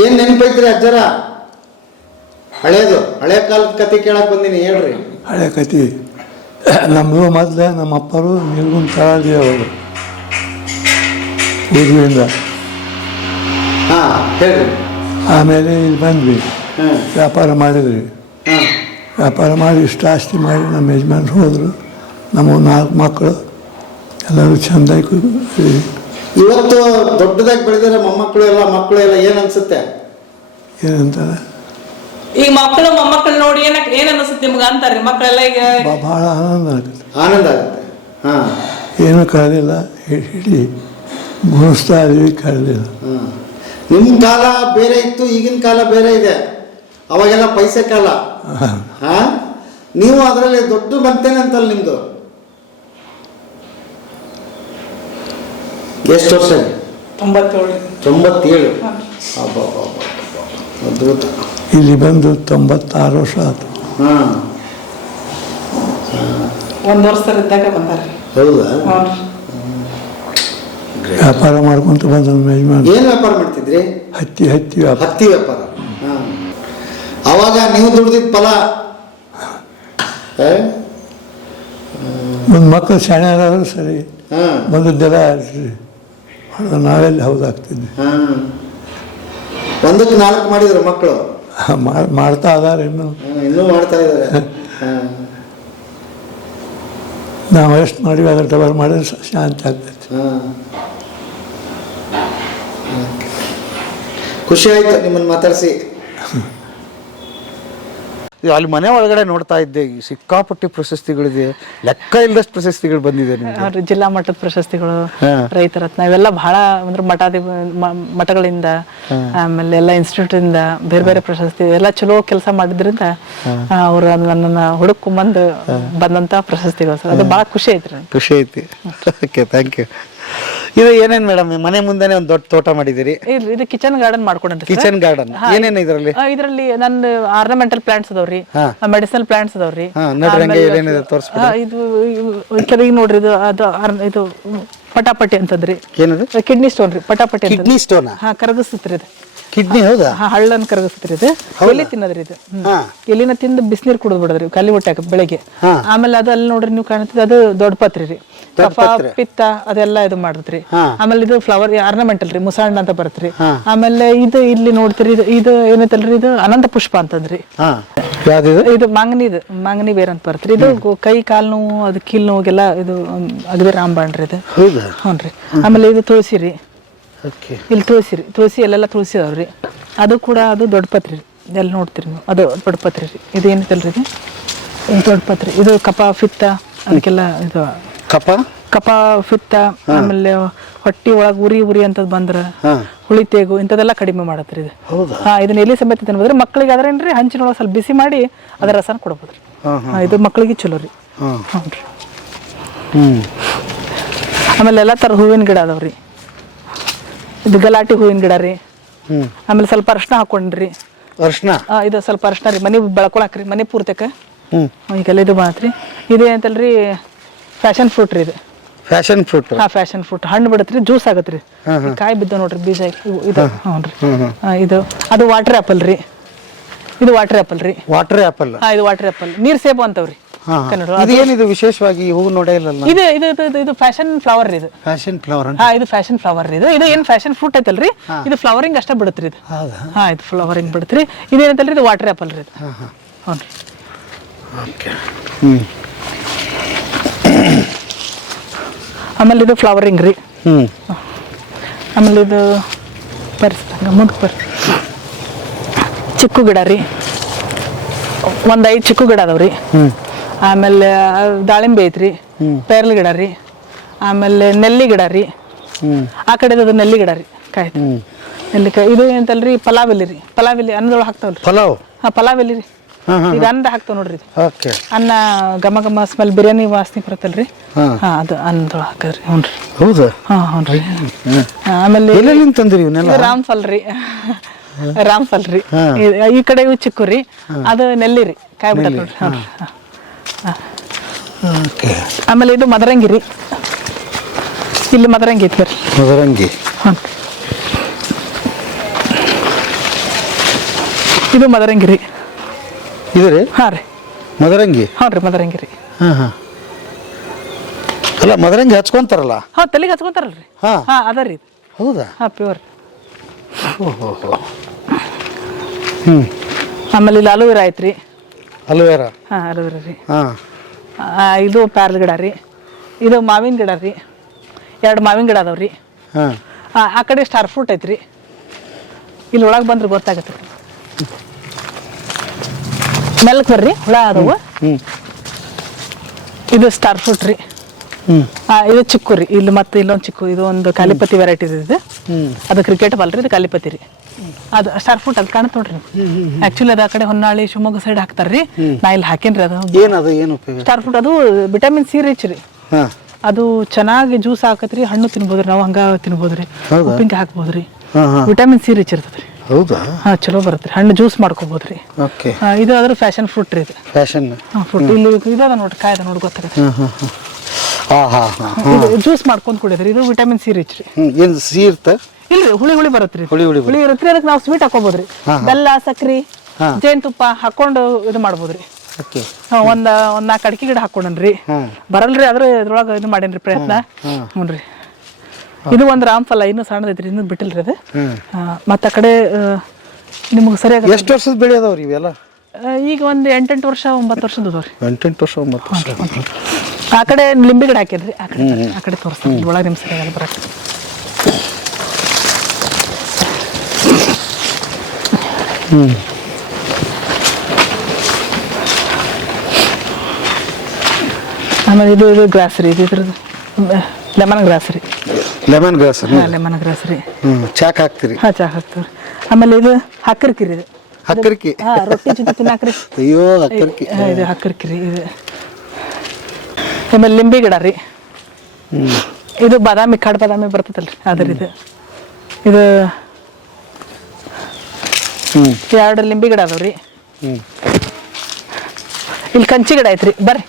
ಏನು ನೆನಪೈತ್ರಿ ಅಜ್ಜರ ಹಳೇದು ಹಳೆ ಕಾಲದ ಕತೆ ಕೇಳಕ್ ಬಂದೀನಿ ಹೇಳ್ರಿ. ಹಳೆ ಕತೆ. ನಮ್ಮದು ಮೊದಲೇ ನಮ್ಮ ಅಪ್ಪರು ನಿರ್ಗುಣ ತಳದಿ ಅವರು. ಊರಿನಿಂದ ಹಾಂ ಹೇಳ್ರಿ. ಆಮೇಲೆ ಇಲ್ಲಿ ಬಂದ್ವಿ. ವ್ಯಾಪಾರ ಮಾಡಿದ್ವಿ. ವ್ಯಾಪಾರ ಮಾಡಿ ಇಷ್ಟು ಆಸ್ತಿ ಮಾಡಿ ನಮ್ಮ ಯಜಮಾನ್ರು ಹೋದರು. ನಮ್ಮ ನಾಲ್ಕು ಮಕ್ಕಳು. ಎಲ್ಲರೂ ಚೆಂದಾಗಿ ಇವತ್ತು ದೊಡ್ಡದಾಗಿ ಬೆಳೆದಿರೋ ಮೊಮ್ಮಕ್ಕಳು ಎಲ್ಲ ಮಕ್ಕಳು ಎಲ್ಲ ಏನು ಅನ್ಸುತ್ತೆ? ಏನಂತಾರೆ? ಈಗ ಮಕ್ಕಳು ಮೊಮ್ಮಕ್ಕಳು ನೋಡಿ ಏನಕ್ಕೆ ಏನ್ ಅನಿಸುತ್ತೆ ನಿಮ್ಗೆ ಅಂತಾರ್ರಿ ಮಕ್ಕಳೆಲ್ಲ ಈಗ? ಬಾ- ಭಾಳ ಆನಂದ ಆಗುತ್ತೆ. ಆನಂದ ಆಗುತ್ತೆ. ಹಾಂ. ಏನೂ ಕಳೆದಿಲ್ಲ ಇಡೀ ಗುಣಿಸ್ತಾ ಇದೀವಿ ಕಳೆದಿಲ್ಲ. ಹಾಂ. ನಿಮ್ಮ ಕಾಲ ಬೇರೆ ಇತ್ತು ಈಗಿನ ಕಾಲ ಬೇರೆ ಇದೆ. ಅವಾಗೆಲ್ಲ ಪೈಸೆ ಕಾಲ. ಹಾ. ನೀವು ಅದರಲ್ಲಿ ದೊಡ್ಡ ಬರ್ತೇನೆ ಅಂತಲ್ಲ ನಿಮ್ದು. ಎಷ್ಟು ವರ್ಷ? ತೊಂಬತ್ತೇಳು. ತೊಂಬತ್ತೇಳು. ಅಬ್ಬಬ್ಬಬ್ಬಬ್ಬ. ಇಲ್ಲಿ ಬಂದು ತೊಂಬತ್ತಾರು ವರ್ಷ ಆಯ್ತು. ಹಾಂ. ಒಂದ್ ವರ್ಷ ಇದ್ದಾಗ ಹೌದಾ? ವ್ಯಾಪಾರ ಮಾಡ್ಕೊಂತ ಬಂದ ಯಜಮಾನ್ ಏನು ವ್ಯಾಪಾರ ಮಾಡ್ತಿದ್ರಿ? ಹತ್ತಿ ಹತ್ತಿ ವ್ಯಾಪಾರ. ಹತ್ತಿ ವ್ಯಾಪಾರ. ಹಾಂ. ಅವಾಗ ನೀವು ದುಡ್ದಿದ್ದ ಫಲ? ಒಂದು ಮಕ್ಕಳು ಶಾಣ್ಯಾರಾದ್ರು ಸರಿ. ಹಾಂ. ಬಂದದ್ದೆಲ್ಲ ನಾವೆಲ್ಲಿ ಹೌದಾಗ್ತಿದ್ವಿ. ಹಾಂ. ಒಂದಕ್ಕೆ ನಾಲ್ಕು ಮಾಡಿದ್ರು ಮಕ್ಕಳು. (laughs) ಮಾಡ್- ಮಾಡ್ತಾ ಇದಾರೆ ಇನ್ನು. ಇನ್ನೂ ಮಾಡ್ತಾ ಇದ್ದಾರೆ. ನಾವು ಎಷ್ಟು ಮಾಡಿವಿ ಅದ್ರ ಡಬಲ್ ಮಾಡಿದ್ರೆ ಶಾಂತಿ ಆಗ್ತೈತಿ. ಖುಷಿ ಆಯ್ತು ನಿಮ್ಮನ್ನು ಮಾತಾಡಿಸಿ. (laughs) ಅಲ್ಲಿ ಮನೆ ಒಳಗಡೆ ನೋಡ್ತಾ ಇದ್ದೆ ಈ ಸಿಕ್ಕಾಪಟ್ಟಿ ಪ್ರಶಸ್ತಿಗಳಿದೆ ಲೆಕ್ಕ ಇಲ್ಲದಷ್ಟು ಪ್ರಶಸ್ತಿಗಳು ಬಂದಿದೆ ನಿಮ್ಗೆ. ಅವ್ರ ಜಿಲ್ಲಾ ಮಟ್ಟದ ಪ್ರಶಸ್ತಿಗಳು. ರೈತ ರತ್ನ ಇವೆಲ್ಲ ಬಹಳ ಅಂದ್ರೆ ಮಠಾಧಿ ಮಠಗಳಿಂದ ಆಮೇಲೆ ಎಲ್ಲ ಇನ್ಸ್ಟಿಟ್ಯೂಟ್ ಇಂದ ಬೇರೆ ಬೇರೆ ಪ್ರಶಸ್ತಿ ಎಲ್ಲ ಚಲೋ ಕೆಲಸ ಮಾಡಿದ್ರಿಂದ ಅವರು ನನ್ನನ್ನ ಹುಡುಕೊಂಡ್ಬಂದು ಬಂದಂತ ಪ್ರಶಸ್ತಿಗಳು ಸರ್. ಅದು ಬಹಳ ಖುಷಿ ಐತ್ರಿ ಖುಷಿ ಐತಿ. ಓಕೆ ಥ್ಯಾಂಕ್ ಯು ಇದು ಏನೇನ್ ಮೇಡಮ್ ಮನೆ ಮುಂದೆನೆ ಒಂದು ದೊಡ್ಡ ತೋಟ ಮಾಡಿದಿರಿ ಇದು ಕಿಚನ್ ಗಾರ್ಡನ್ ಮಾಡ್ಕೊಂಡ್ರಿ ಕಿಚನ್ ಗಾರ್ಡನ್ ಏನೇನು ಇದರಲ್ಲಿ? ಇದರಲ್ಲಿ ನನ್ನ ಆರ್ನಮೆಂಟಲ್ ಪ್ಲಾಂಟ್ಸ್ ಅದಾವ್ರಿ. ಮೆಡಿಸಿನಲ್ ಪ್ಲಾಂಟ್ಸ್ ಅದಾವ್ರಿ. ನೋಡ್ರಿ ಏನೇನಿದೆ ತೋರ್ಸ್ಬಿಡಿ. ಇದು ನೋಡ್ರಿ ಇದು ಅದು ಇದು ಪಟಾಪಟಿ ಅಂತಂದ್ರಿ. ಏನದು? ಕಿಡ್ನಿ ಸ್ಟೋನ್ ರೀ ಪಟಾಪಟಿ ಕಿಡ್ನಿ ಸ್ಟೋನ್ ಹಾ ಕರಗಿಸ್ತೈತ್ರಿ ಇದು. ಕಿಡ್ನಿ ಹೌದಾ? ಹಳ್ಳನ್ ಕರಗಿಸ್ತೈತ್ರಿ ಇದು. ಎಲ್ಲಿ ತಿನ್ನದ್ರಿ ಇದು. ಎಲ್ಲಿನ ತಿಂದು ಬಿಸಿನೀರು ಕುಡಿದು ಬಿಡದ್ರಿ ಖಾಲಿ ಹೊಟ್ಟೆ ಬೆಳಿಗ್ಗೆ. ಆಮೇಲೆ ಅದು ಅಲ್ಲಿ ನೋಡ್ರಿ ನೀವು ಕಾಣ್ತದೆ ಅದು ದೊಡ್ಡ ಪತ್ರಿ ರೀ. ಕಫ ಪಿತ್ತ ಅದೆಲ್ಲ ಇದು ಮಾಡತ್ರಿ ಆಮೇಲೆ ಇದು ಫ್ಲವರ್ ಆರ್ನಮೆಂಟಲ್ ರೀ ಮುಸಾಂಡ್ ಅಂತ ಬರತ್ರಿ. ಆಮೇಲೆ ಇದು ಇಲ್ಲಿ ನೋಡ್ತೀರಿ ಇದು ಇದು ಏನೈತಲ್ರಿ ಇದು ಅನಂತ ಪುಷ್ಪ ಅಂತಂದ್ರಿ. ಇದು ಮಂಗನಿದು ಮಂಗನಿ ಬೇರೆ ಅಂತ ಬರತ್ರಿ. ಇದು ಕೈ ಕಾಲ್ ನೋವು ಅದು ಕೀಲ್ ನೋವಿಗೆಲ್ಲ ಇದು ಅಗದಿ ರಾಮ ರೀ ಇದು. ಹೌದಾ? ಹ್ಞೂ ರೀ ಆಮೇಲೆ ಇದು ತುಳಸಿ ರೀ ಇಲ್ಲಿ ತುಳಸಿ ರೀ ತುಳಸಿ ಎಲ್ಲೆಲ್ಲ ತುಳಸಿ ಅವ್ರಿ ಅದು ಕೂಡ ಅದು ದೊಡ್ಡ ಪತ್ರಿ. ಎಲ್ಲ ನೋಡ್ತೀರಿ ನೀವು. ಅದು ದೊಡ್ಡ ಪತ್ರಿ ರೀ. ಇದು? ಏನೈತಲ್ರಿ ಇದು ದೊಡ್ಡ ಪತ್ರಿ. ಇದು ಕಪ ಫಿತ್ತ ಅದಕ್ಕೆಲ್ಲ ಇದು ಕಪ ಕಪ ಫಿತ್ತ ಆಮೇಲೆ ಹೊಟ್ಟಿ ಒಳಗೆ ಉರಿ ಉರಿ ಅಂತದ್ ಬಂದ್ರ ಹುಳಿ ತೇಗು ಇಂಥದೆಲ್ಲ ಕಡಿಮೆ ಮಾಡತ್ರಿ ಇದು. ಹಾ ಇದನ್ನ ಎಲ್ಲಿ ಸಮೇತ ತಿನ್ಬೋದ್ರಿ? ಮಕ್ಕಳಿಗೆ ಅದ್ರೇನ್ರಿ ಹಂಚಿನೊಳಗೆ ಸ್ವಲ್ಪ ಬಿಸಿ ಮಾಡಿ ಅದರ ರಸನ ಕೊಡ್ಬೋದ್ರಿ. ಹಾ, ಇದು ಮಕ್ಕಳಿಗೆ ಚಲೋ ರೀ. ಹ್ಮ್. ಆಮೇಲೆ ಎಲ್ಲ ಥರ ಹೂವಿನ ಗಿಡ ಅದಾವ್ರಿ ಇದು ಗಲಾಟಿ ಹೂವಿನ ಗಿಡ ರೀ. ಹ್ಮ್. ಆಮೇಲೆ ಸ್ವಲ್ಪ ಅರ್ಶಿನ ಹಾಕೊಂಡ್ರಿ. ಅರ್ಶನ ಆ, ಇದು ಸ್ವಲ್ಪ ಅರ್ಶಿನ ರೀ. ಮನೆ ಬೆಳ್ಕೊಳಕ್ರಿ ಮನೆ ಪೂರ್ತಕ ಹ್ಮ್. ಈಗೆಲ್ಲ ಇದು ಮಾತ್ರಿ ಇದೇ ಏನಂತಲ್ರಿ ಫ್ಯಾಷನ್ ಫ್ರೂಟ್ ರೀ ಇದು. ಫ್ಯಾಷನ್ ಫ್ರೂಟ್ ಹಾ ಫ್ಯಾಷನ್ ಫ್ರೂಟ್ ಹಣ್ಣು ಬಿಡತ್ರಿ ಜ್ಯೂಸ್ ಆಗತ್ರಿ. ಈ ಕಾಯಿ ಬಿದ್ದ ನೋಡ್ರಿ ಬೀಜ ಇವು- ಇದು. ಹ್ಞೂ ರೀ. ಆ, ಇದು. ಅದು ವಾಟರ್ ಆ್ಯಪಲ್ ರೀ. ಇದು ವಾಟರ್ ಆ್ಯಪಲ್ ರೀ. ವಾಟರ್ ಆಪಲ್ ಹಾ ಇದು ವಾಟರ್ ಆ್ಯಪಲ್ ನೀರ್ ಸೇಬು ಅಂತವ್ರಿ ಕನ್ನಡ ಇದು ಏನಿದು ವಿಶೇಷವಾಗಿ ಈ ಹೂ ನೋಡೇ ಇಲ್ಲಲ್ಲ? ಇದು ಇದು ಇದು- ಇದು ಇದು ಫ್ಯಾಷನ್ ಫ್ಲವರ್ ರೀ ಇದು. ಫ್ಯಾಷನ್ ಫ್ಲವರ್ ಹಾ ಇದು ಫ್ಯಾಷನ್ ಫ್ಲವರ್ ಇದು. ಇದು ಏನು ಫ್ಯಾಷನ್ ಫ್ರೂಟ್ ಐತಲ್ರಿ ಇದು ಫ್ಲವರಿಂಗ್ ಅಷ್ಟೇ ಬಿಡುತ್ರಿ ಇದು. ಹೌದಾ? ಹಾ ಇದು ಫ್ಲವರಿಂಗ್ ಬಿಡುತ್ರಿ. ಇದು ಏನಂತಲ್ರಿ ಇದು ವಾಟರ್ ಆ್ಯಪಲ್ ರೀ ಇದು. ಹ್ಞೂ ಹ್ಞೂ ಆಮೇಲೆ ಇದು ಫ್ಲವರಿಂಗ್ ರೀ. ಆಮೇಲೆ ಇದು ಬರ್ರಿ ಮುಂದಕ್ಕೆ ಬರ್ ಚಿಕ್ಕು ಗಿಡ ರೀ. ಒಂದು ಐದು ಚಿಕ್ಕು ಗಿಡ ಅದಾವ್ರಿ ಆಮೇಲೆ ಆ, ದಾಳಿಂಬೆ ಐತ್ರಿ ಪೇರ್ಲ ಗಿಡ ರೀ. ಆಮೇಲೆ ನೆಲ್ಲಿ ಗಿಡ ರೀ. ಆ ಕಡೆದು ಅದು ನೆಲ್ಲಿ ಗಿಡ ರೀ. ಕಾಯಿ ನೆಲ್ಲಿಕಾಯಿ ಇದು ಏನಂತಲ್ರಿ ಪಲಾವ್ ಎಲೆ ರೀ. ಪಲಾವ್ ಎಲೆ ಅನ್ನದೊಳಗೆ ಹಾಕ್ತಾವಲ್ರಿ. ಪಲಾವ್? ಹಾಂ ಪಲಾವ್ ಎಲೆ ರೀ. ಈಗ ಅನ್ನ ಹಾಕ್ತಾವ ನೋಡ್ರಿ ಇದು. ಓಕೆ. ಅನ್ನ ಘಮ ಘಮ ಸ್ಮೆಲ್ ಬಿರಿಯಾನಿ ವಾಸನೆ ಬರುತ್ತಲ್ರಿ? ಹಾಂ. ಅದು ಅನ್ನದೊಳ ಹಾಕದ್ರಿ ಹ್ಞೂ ರೀ. ಹೌದಾ? ಹಾಂ ಹ್ಞೂ ರೀ. ಆಮೇಲೆ ಎಲ್ಲೆಲ್ಲಿಂದ ತಂದಿರಿ ಇವನ್ನೆಲ್ಲ? ಇದು ರಾಮ್ಫಲ್ ರೀ. ರಾಮ್ಫಲ್ ರೀ. ಈ- ಈ ಕಡೆ ಇವು ಚಿಕ್ಕು ರೀ. ಅದು ನೆಲ್ಲಿ ರೀ. ಕಾಯಿ ಬಿಟ್ಟ ನೋಡ್ರಿ. ಹಾ. ಓಕೆ. ಆಮೇಲೆ ಇದು ಮದರಂಗಿ ರೀ. ಇಲ್ಲಿ ಮದರಂಗಿ ಐತಿ ಬರ್ರಿ ಮದರಂಗಿ. ಹ್ಞೂ. ಇದು ಮದರಂಗಿ ರೀ. ಇದು ರೀ? ಹಾಂ ರೀ. ಮದರಂಗಿ? ಹಾಂ ರೀ ಮದರಂಗಿ ರೀ. ಹಾಂ ಹಾಂ. ಅಲ್ಲ ಮದರಂಗಿ ಹಚ್ಕೊಂತಾರಲ್ಲ? ಹಾಂ ತಲೆಗೆ ಹಚ್ಕೊಂತಾರಲ್ಲ ರೀ ಹಾಂ ಅದ ರೀ. ಹೌದಾ? ಹಾಂ ಪ್ಯೂರ್ ಓಹೋ ಹ್ಞೂ ಆಮೇಲೆ ಇಲ್ಲಿ ಅಲೋವೆರಾ ಐತ್ರಿ. ಅಲೋವೆರಾ? ಹಾಂ ಅಲೋವೆರಾ ರೀ. ಹಾಂ. ಇದು ಪ್ಯಾರ್ಲ್ ಗಿಡ ರೀ. ಇದು ಮಾವಿನ ಗಿಡ ರೀ. ಎರಡು ಮಾವಿನ ಗಿಡ ಅದಾವೆ ರೀ ಹಾಂ. ಆ ಕಡೆ ಸ್ಟಾರ್ ಫ್ರೂಟ್ ಐತ್ರಿ. ಇಲ್ಲಿ ಒಳಗೆ ಬಂದ್ರೆ ಗೊತ್ತಾಗತ್ತೆ. ರೀ ಮೆಲ್ಕ್ ಬರ್ರಿ ಹುಳ ಅದಾವ ಇದು ಸ್ಟಾರ್ ಫ್ರೂಟ್ ರೀ. ಇದು ಚಿಕ್ಕು ರೀ. ಇಲ್ಲಿ ಮತ್ತೆ ಇಲ್ಲೊಂದು ಚಿಕ್ಕು ಇದು ಒಂದು ಕಾಲಿಪತಿ ವೆರೈಟಿ ಇದು ಅದು ಕ್ರಿಕೆಟ್ ಬಾಲ್ ರೀ ಇದು ಕಾಲಿಪತಿ ರೀ. ಅದು ಸ್ಟಾರ್ ಫ್ರೂಟ್ ಅದು ಕಾಣುತ್ತೆ ನೋಡ್ರಿ ಆಕ್ಚುಲಿ ಅದು ಆ ಕಡೆ ಹೊನ್ನಾಳಿ ಶಿವಮೊಗ್ಗ ಸೈಡ್ ಹಾಕ್ತಾರ್ರಿ ನಾ ಇಲ್ಲಿ ಹಾಕೇನ್ರಿ ಅದು. ಏನದು ಏನು ಸ್ಟಾರ್ ಫ್ರೂಟ್ ಅದು ವಿಟಮಿನ್ ಸಿ ರಿಚ್ ರೀ. ಅದು ಚೆನ್ನಾಗಿ ಜ್ಯೂಸ್ ಹಾಕತ್ರಿ ಹಣ್ಣು ತಿನ್ಬೋದ್ರಿ ನಾವು ಹಂಗ ತಿನ್ಬೋದ್ರಿ? ಉಪ್ಪಿನಕಾಯಿ ಹಾಕ್ಬೋದ್ರಿ. ವಿಟಮಿನ್ ಸಿ ರಿಚ್ ಇರ್ತದ್ರಿ. ಹೌದಾ? ಹಾ ಚಲೋ ಬರುತ್ತೆ ಹಣ್ಣು ಜ್ಯೂಸ್ ಮಾಡ್ಕೋಬೋದ್ರಿ. ಓಕೆ ಆ, ಇದು ಅದ್ರ ಫ್ಯಾಷನ್ ಫ್ರೂಟ್ ರೀ ಇದು. ಫ್ಯಾಷನ್ ಫ್ರೂಟ್ ಇಲ್ಲಿ ಇದಾದ ನೋಡ್ರಿ ಕಾಯ್ದ ನೋಡಿ ಗೊತ್ತಾಗುತ್ತೆ. ಜ್ಯೂಸ್ ಮಾಡ್ಕೊಂಡ್ ಕುಡಿದ್ರಿ ಇದು ವಿಟಮಿನ್ ಸಿ ರಿಚ್ ರೀ. ಏನು ಸಿ ಇರ್ತಾ? ಇಲ್ರಿ ಹುಳಿ ಹುಳಿ ಬರುತ್ತೆ ರೀ ಹುಳಿ ಹುಳಿ ಹುಳಿ ಇರುತ್ತೆ ಅದಕ್ಕೆ ನಾವು ಸ್ವೀಟ್ ಹಾಕೋಬೋದ್ರಿ. ಬೆಲ್ಲ ಸಕ್ರಿ. ಜೇನುತುಪ್ಪ ಹಾಕೊಂಡು ಇದು ಮಾಡ್ಬೋದ್ರಿ. ಓಕೆ ಒಂದ್ ಒಂದ್ ನಾಲ್ಕು ಅಡಿಕೆ ಗಿಡ ಹಾಕೊಂಡನ್ರಿ. ಬರಲ್ರಿ ಅದ್ರ ಇದ್ರೊಳಗ ಇದು ಮಾಡೇನ್ರಿ ಪ್ರಯತ್ನ. ಹ್ಞೂ ರೀ ಇದು ಒಂದು ಇನ್ನು ಇನ್ನೂ ಸಣ್ಣದೈತ್ರಿ ಇನ್ನು ಬಿಟ್ಟಿಲ್ರಿ ಅದು. ಮತ್ತ ಆ ಕಡೆ ನಿಮಗೆ ಸರಿಯಾಗಿ ಎಷ್ಟು ವರ್ಷದ ಬೆಳೆ ಅದಾವ್ರಿ ಇವೆಲ್ಲ? ಈಗ ಒಂದು ಎಂಟೆಂಟು ವರ್ಷ ಒಂಬತ್ತು ವರ್ಷದ ಅದಾವ್ರಿ. ಎಂಟೆಂಟು ವರ್ಷ ಒಂಬತ್ತು ವರ್ಷ. ಆ ಕಡೆ ಲಿಂಬೆ ಗಿಡ ಹಾಕಿದ್ರಿ ಆ ಕಡೆ. ಆ ಕಡೆ ತೋರಿಸ್ತೀನಿ. ಒಳಗೆ ನಿಮ್ಮ ಸರಿಯಾಗಿ ಬರಕ್ಕೆ ಆಮೇಲೆ ಇದು ಇದು ಗ್ರಾಸ್ ರೀ ಇದು ಇದ್ರದ್ದು. ಲೆಮನ್ ಗ್ರಾಸ್ ರೀ. ಲೆಮನ್ ಗ್ರಾಸ್ ಲೆಮನ್ ಗ್ರಾಸ್ ರೀ. ಹ್ಮ್ ಚಾಕ್ ಹಾಕ್ತೀರಿ? ಹಾಂ ಚಾ ಹಾಕ್ತೀವಿ. ಆಮೇಲೆ ಇದು ಹಕ್ಕರ್ಕಿರಿ ಇದು. ಹಕ್ಕರ್ಕಿ? ಹಾಂ ರೊಟ್ಟಿ ಜೊತೆ ತಿನ್ನಾಕ್ರಿ. ಅಯ್ಯೋ ಹಕ್ಕರ್ಕಿ. ಇದು ಹಕ್ಕರ್ಕಿರಿ ಇದು. ಆಮೇಲೆ ಲಿಂಬೆ ಗಿಡ ರೀ. ಇದು ಬಾದಾಮಿ ಕಾಡು ಬಾದಾಮಿ ಬರ್ತೈತಲ್ರಿ ಅದ್ರ ಇದು. ಇದು ಎರಡು ಲಿಂಬೆ ಗಿಡ ಅದಾವ್ರಿ. ಇಲ್ಲಿ ಕಂಚಿ ಗಿಡ ಐತ್ರಿ ಬರ್ರಿ.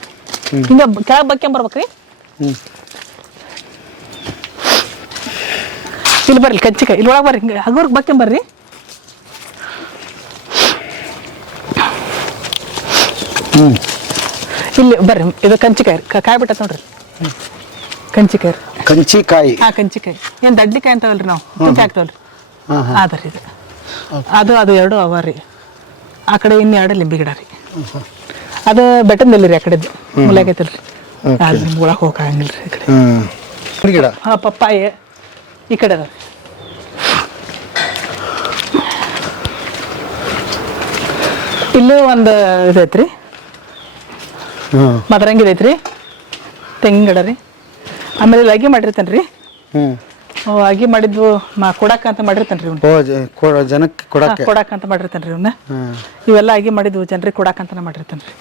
ಹಿಂಗ ಕೆಳಗೆ ಬಕ್ಕೊಂಬರ್ಬೇಕ್ರಿ ಇಲ್ಲಿ ಬರ್ರಿ ಕಂಚಿಕಾಯಿ ಇಲ್ಲಿ ಒಳಗೆ ಬರ್ರಿ ಹಿಂಗೆ ಹಗುರ್ಗೆ ಹ್ಞೂ ಇಲ್ಲಿ ಬರ್ರಿ ಇದು ಕಂಚಿಕಾಯಿ ಕಾಯಿ ಬಿಟ್ಟ ನೋಡ್ರಿ. ಕಂಚಿಕಾಯಿ ಕಂಚಿಕಾಯಿ. ಹಾಂ ಕಂಚಿಕಾಯಿ. ಏನು ದಡ್ಲಿಕಾಯಿ ಅಂತವಲ್ರಿ ನಾವು. ತುಟ್ಟಿ ಹಾಕ್ತವಲ್ರಿ ಅದರಿ ಇದು. ಅದು ಅದು ಎರಡು ಅವ ರೀ. ಆ ಕಡೆ ಇನ್ನು ಎರಡು ಲಿಂಬಿ ಗಿಡ ರೀ. ಅದು ಬೆಟ್ಟದಲ್ಲಿ ರೀ ಆ ಕಡೆದು. ಮುಲಾಗೈತಲ್ರಿ ಅದು ಒಳಗೆ ಹೋಗಂಗಿಲ್ಲ ರೀ ಈ ಕಡೆ. ಗಿಡ? ಹಾಂ ಪಪ್ಪಾಯ ಈ ಕಡೆ ಅದಾವ ಇಲ್ಲೂ ಒಂದು ಇದೈತ್ರಿ ಮದರಂಗಿ ಇದೈತ್ರಿ ತೆಂಗಿನ ಗಿಡ ರೀ. ಆಮೇಲೆ ಇಲ್ಲಿ ಅಗಿ ಮಾಡಿರ್ತೇನೆ ರೀ. ಅಗಿ ಮಾಡಿದ್ವು ಕೊಡಾಕ ಅಂತ ಮಾಡಿರ್ತೇನೆ ರೀ ಜನಕ್ಕೆ ಕೊಡಾಕ. ಅಂತ ಮಾಡಿರ್ತೇನೆ ರೀ ಇವನ್ನ ಇವೆಲ್ಲ ಅಗಿ ಮಾಡಿದ್ವು ಜನರಿಗೆ ಕೊಡಾಕ ಅಂತ ಮಾಡಿರ್ತೇನೆ ರೀ.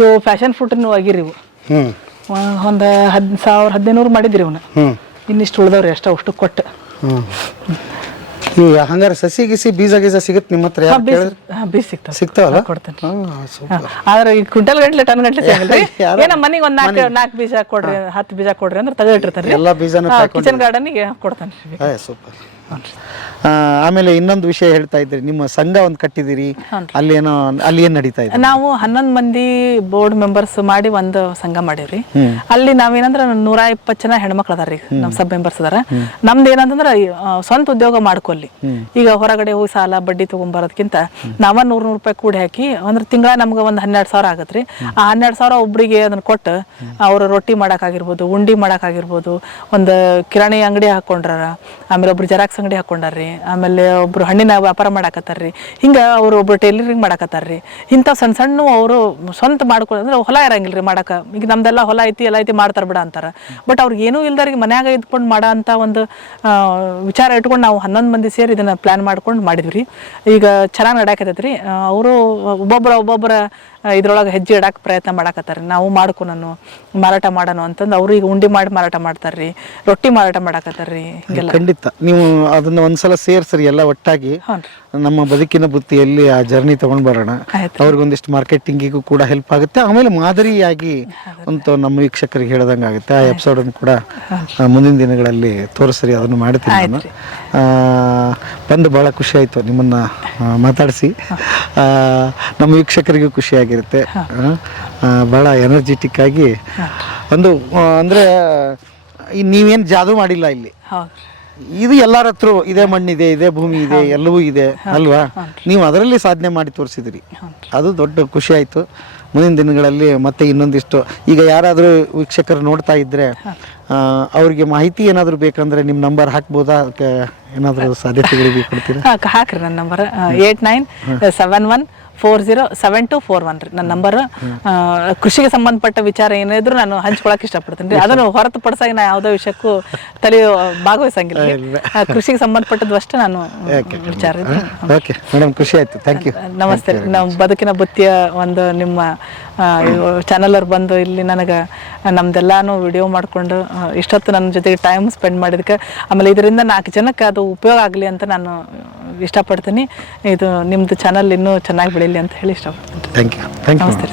ಇವು ಫ್ಯಾಷನ್ ಫ್ರೂಟ್ನು ಅಗಿರಿ ಇವು. ಹ್ಮ್ ಒಂದು ಹದ್ ಸಾವಿರ ಹದಿನೈನೂರು ಮಾಡಿದ್ರಿ ಇವನ್ನ ಇನ್ನಿಷ್ಟು ಉಳ್ದವ್ರಿ ಅಷ್ಟ ಅಷ್ಟು ಕೊಟ್ಟು. ಇವು ಹಂಗಾರೆ ಸಸಿ ಗಿಸಿ ಬೀಜ ಗೀಜ ಸಿಗುತ್ತೆ ನಿಮ್ಮ ಹತ್ರ ಯಾರು ಕೇಳಿದ್ರೆ? ಬೀಸ್ ಸಿಗ್ತಾವ. ಸಿಗ್ತಾವಲ್ಲ? ಕೊಡ್ತೇನೆ. ಹಾ, super. ಆದ್ರೆ ಈ ಕ್ವಿಂಟಲ್ ಗಂಟ್ಲೆ ಟನ್ ಗಂಟ್ಲೆ ಸಿಗಲ್ರಿ? ಯಾರೋ- ಏನ ಮನಿಗೆ ಒಂದ್ ನಾಲ್ಕು ನಾಲ್ಕು ಬೀಜ ಕೊಡ್ರಿ ಹತ್ತು ಬೀಜ ಕೊಡ್ರಿ ಅಂದ್ರೆ ತೆಗೆದಿಟ್ಟಿರ್ತಾನೆ ಎಲ್ಲಾ ಬೀಜನೂ ಕಿಚನ್ ಗಾರ್ಡನ್ಗೆ ಕೊಡ್ತಾನೆ. ಏ ಸೂಪರ್. ಆಮೇಲೆ ಇನ್ನೊಂದು ವಿಷಯ ಹೇಳ್ತಾ ಇದ್ರಿ ನಿಮ್ಮ ಸಂಘ ಒಂದು ಕಟ್ಟಿದಿರಿ ಅಲ್ಲಿ ಏನೋ ಅಲ್ಲಿ ಏನ್ ನಡೀತಾ ಇದೆ? ನಾವು ಹನ್ನೊಂದು ಮಂದಿ ಬೋರ್ಡ್ ಮೆಂಬರ್ಸ್ ಮಾಡಿ ಒಂದು ಸಂಘ ಮಾಡೀವ್ರಿ. ಅಲ್ಲಿ ನಾವೇನಂದ್ರ ನೂರ ಇಪ್ಪತ್ತು ಜನ ಹೆಣ್ಮಕ್ಳು ಅದಾರ ನಮ್ ನಮ್ಮ ಸಬ್ ಮೆಂಬರ್ಸ್ ಅದಾರ ನಮ್ದು ಏನಂತಂದ್ರ ಸ್ವಂತ ಉದ್ಯೋಗ ಮಾಡ್ಕೊಲ್ಲಿ ಈಗ ಹೊರಗಡೆ ಹೋಗಿ ಸಾಲ ಬಡ್ಡಿ ತಗೊಂಬರೋದಕ್ಕಿಂತ ನಾವ ನೂರ್ ನೂರು ರೂಪಾಯಿ ಕೂಡಿ ಹಾಕಿ ಅಂದ್ರೆ ತಿಂಗಳ ನಮ್ಗೆ ಒಂದು ಹನ್ನೆರಡು ಸಾವಿರ ಆಗತ್ರಿ. ಆ ಹನ್ನೆರಡು ಸಾವಿರ ಒಬ್ರಿಗೆ ಅದನ್ನ ಕೊಟ್ಟು ಅವ್ರ ರೊಟ್ಟಿ ಮಾಡಕ್ಕಾಗಿರ್ಬೋದು ಉಂಡಿ ಮಾಡಕ್ಕಾಗಿರ್ಬೋದು ಒಂದು ಕಿರಾಣಿ ಅಂಗಡಿ ಹಾಕೊಂಡ್ರ ಆಮೇಲೆ ಒಬ್ರು ಜೆರಾಕ್ಸ್ ಅಂಗಡಿ ಹಾಕೊಂಡಾರ್ರಿ. ಆಮೇಲೆ ಒಬ್ರು ಹಣ್ಣಿನ ವ್ಯಾಪಾರ ಮಾಡಾಕತ್ತಾರ್ರಿ. ಹಿಂಗ ಅವರು ಒಬ್ರು ಟೈಲರಿಂಗ್ ಮಾಡಾಕತ್ತಾರ್ರಿ. ಇಂಥ ಸಣ್ಣ ಸಣ್ಣ ಅವರು ಸ್ವಂತ ಮಾಡ್ಕೊಂಡ್ರೆ ಅಂದ್ರೆ ಹೊಲ ರೀ ಮಾಡಕ್ಕೆ ಈಗ ನಮ್ದೆಲ್ಲ ಹೊಲ ಐತಿ, ಎಲ್ಲ ಐತಿ ಮಾಡ್ತಾರೆ ಬಿಡ ಅಂತಾರ. ಬಟ್ ಅವ್ರಿಗೆ ಏನೂ ಇಲ್ದವ್ರಿಗೆ ಮನ್ಯಾಗ ಇದ್ಕೊಂಡು ಮಾಡೋ ಅಂತ ಒಂದು ವಿಚಾರ ಇಟ್ಕೊಂಡು ನಾವು ಹನ್ನೊಂದು ಮಂದಿ ಸೇರಿ ಇದನ್ನ ಪ್ಲಾನ್ ಮಾಡ್ಕೊಂಡು ಮಾಡಿದ್ವಿ ಈಗ ಚೆನ್ನಾಗಿ ನಡ್ಯಾಕತ್ತೈತ್ರಿ. ಅವರು ಒಬ್ಬೊಬ್ಬರ ಒಬ್ಬೊಬ್ಬರ ಇದ್ರೊಳಗೆ ಹೆಜ್ಜೆ ಇಡಕ್ಕೆ ಪ್ರಯತ್ನ ಮಾಡಾಕತ್ತಾರ ನಾವು ಮಾಡ್ಕೊನನು ಮಾರಾಟ ಮಾಡೋಣ ಅಂತಂದು ಅವ್ರು ಈಗ ಉಂಡಿ ಮಾಡಿ ಮಾರಾಟ ಮಾಡ್ತಾರ್ರಿ. ರೊಟ್ಟಿ ಮಾರಾಟ ಮಾಡಾಕತ್ತಾರ್ರಿ ಹಿಂಗೆಲ್ಲ. ಖಂಡಿತ. ನೀವು ಅದನ್ನ ಒಂದ್ಸಲ ಸೇರ್ಸ್ರಿ ಎಲ್ಲ ಒಟ್ಟಾಗಿ. ನಮ್ಮ ಬದುಕಿನ ಬುತ್ತಿಯಲ್ಲಿ ಆ ಜರ್ನಿ ತಗೊಂಡ್ ಬರೋಣ. ಅವ್ರಿಗೊಂದಿಷ್ಟು ಮಾರ್ಕೆಟಿಂಗಿಗೂ ಕೂಡ ಹೆಲ್ಪ್ ಆಗುತ್ತೆ. ಆಮೇಲೆ ಮಾದರಿಯಾಗಿ ಅಂತ ನಮ್ಮ ವೀಕ್ಷಕರಿಗೆ ಹೇಳ್ದಂಗೆ ಆಗುತ್ತೆ. ಆ ಎಪಿಸೋಡ್ ಕೂಡ ಮುಂದಿನ ದಿನಗಳಲ್ಲಿ ತೋರಿಸ್ರಿ ಅದನ್ನು ಮಾಡ್ತೀನಿ ನಾನು. ಆ, ಬಂದು ಬಹಳ ಖುಷಿ ಆಯ್ತು ನಿಮ್ಮನ್ನ ಮಾತಾಡಿಸಿ. ನಮ್ಮ ವೀಕ್ಷಕರಿಗೂ ಖುಷಿಯಾಗಿರುತ್ತೆ. ಭಾಳ ಎನರ್ಜೆಟಿಕ್ ಆಗಿ ಒಂದು ಅಂದರೆ ನೀವೇನು ಜಾದು ಮಾಡಿಲ್ಲ ಇಲ್ಲಿ. ಇದು ಎಲ್ಲರ ಹತ್ರ ಇದೇ ಮಣ್ಣಿದೆ ಇದೇ ಭೂಮಿ ಇದೆ ಎಲ್ಲವೂ ಇದೆ ಅಲ್ವಾ? ನೀವು ಅದರಲ್ಲಿ ಸಾಧನೆ ಮಾಡಿ ತೋರಿಸಿದ್ರಿ. ಅದು ದೊಡ್ಡ ಖುಷಿ ಆಯಿತು ಮುಂದಿನ ದಿನಗಳಲ್ಲಿ ಮತ್ತೆ ಇನ್ನೊಂದಿಷ್ಟು ಈಗ ಯಾರಾದರೂ ವೀಕ್ಷಕರು ನೋಡ್ತಾ ಇದ್ರೆ ಆ, ಅವ್ರಿಗೆ ಮಾಹಿತಿ ಏನಾದರೂ ಬೇಕಂದ್ರೆ ನಿಮ್ಮ ನಂಬರ್ ಹಾಕ್ಬೋದಾ? ಅದಕ್ಕೆ ಏನಾದರೂ ಸಾಧ್ಯತೆಗಳಿಗೆ ಕೊಡ್ತೀರಾ? ಹಾಕ್ರಿ ನನ್ನ number eight nine seven one four zero seven two four one ರೀ ನನ್ನ ನಂಬರ್ ಕೃಷಿಗೆ ಸಂಬಂಧಪಟ್ಟ ವಿಚಾರ ಏನಿದ್ರು ನಾನು ಹಂಚ್ಕೊಳಕ್ ಇಷ್ಟಪಡ್ತೀನಿ ರೀ. ಅದನ್ನು ಹೊರತುಪಡಿಸಾಗಿ ನಾ ಯಾವುದೋ ವಿಷಯಕ್ಕೂ ತಲೆ ಭಾಗವಹಿಸಂಗಿಲ್ಲ ಕೃಷಿಗೆ ಸಂಬಂಧಪಟ್ಟದ್ದು ಅಷ್ಟೇ ನಾನು ವಿಚಾರ. ಓಕೆ ಮೇಡಮ್ ಖುಷಿ ಆಯ್ತು. ಥ್ಯಾಂಕ್ ಯು ನಮಸ್ತೆ ನಮ್ಮ ಬದುಕಿನ ಬುತ್ತಿಯ ಒಂದು ನಿಮ್ಮ ಚಾನಲರ್ ಬಂದು ಇಲ್ಲಿ ನನಗೆ ನಮ್ದೆಲ್ಲಾನು ವಿಡಿಯೋ ಮಾಡಿಕೊಂಡು ಇಷ್ಟೊತ್ತು ನನ್ನ ಜೊತೆಗೆ ಟೈಮ್ ಸ್ಪೆಂಡ್ ಮಾಡಿದಕ್ಕೆ ಆಮೇಲೆ ಇದರಿಂದ ನಾಲ್ಕು ಜನಕ್ಕೆ ಅದು ಉಪಯೋಗ ಆಗಲಿ ಅಂತ ನಾನು ಇಷ್ಟಪಡ್ತೀನಿ. ಇದು ನಿಮ್ಮದು ಚಾನಲ್ ಇನ್ನೂ ಚೆನ್ನಾಗಿ ಬೆಳೀಲಿ ಅಂತ ಹೇಳಿ ಇಷ್ಟಪಡ್ತೀನಿ. ಥ್ಯಾಂಕ್ ಯು ನಮಸ್ತೆ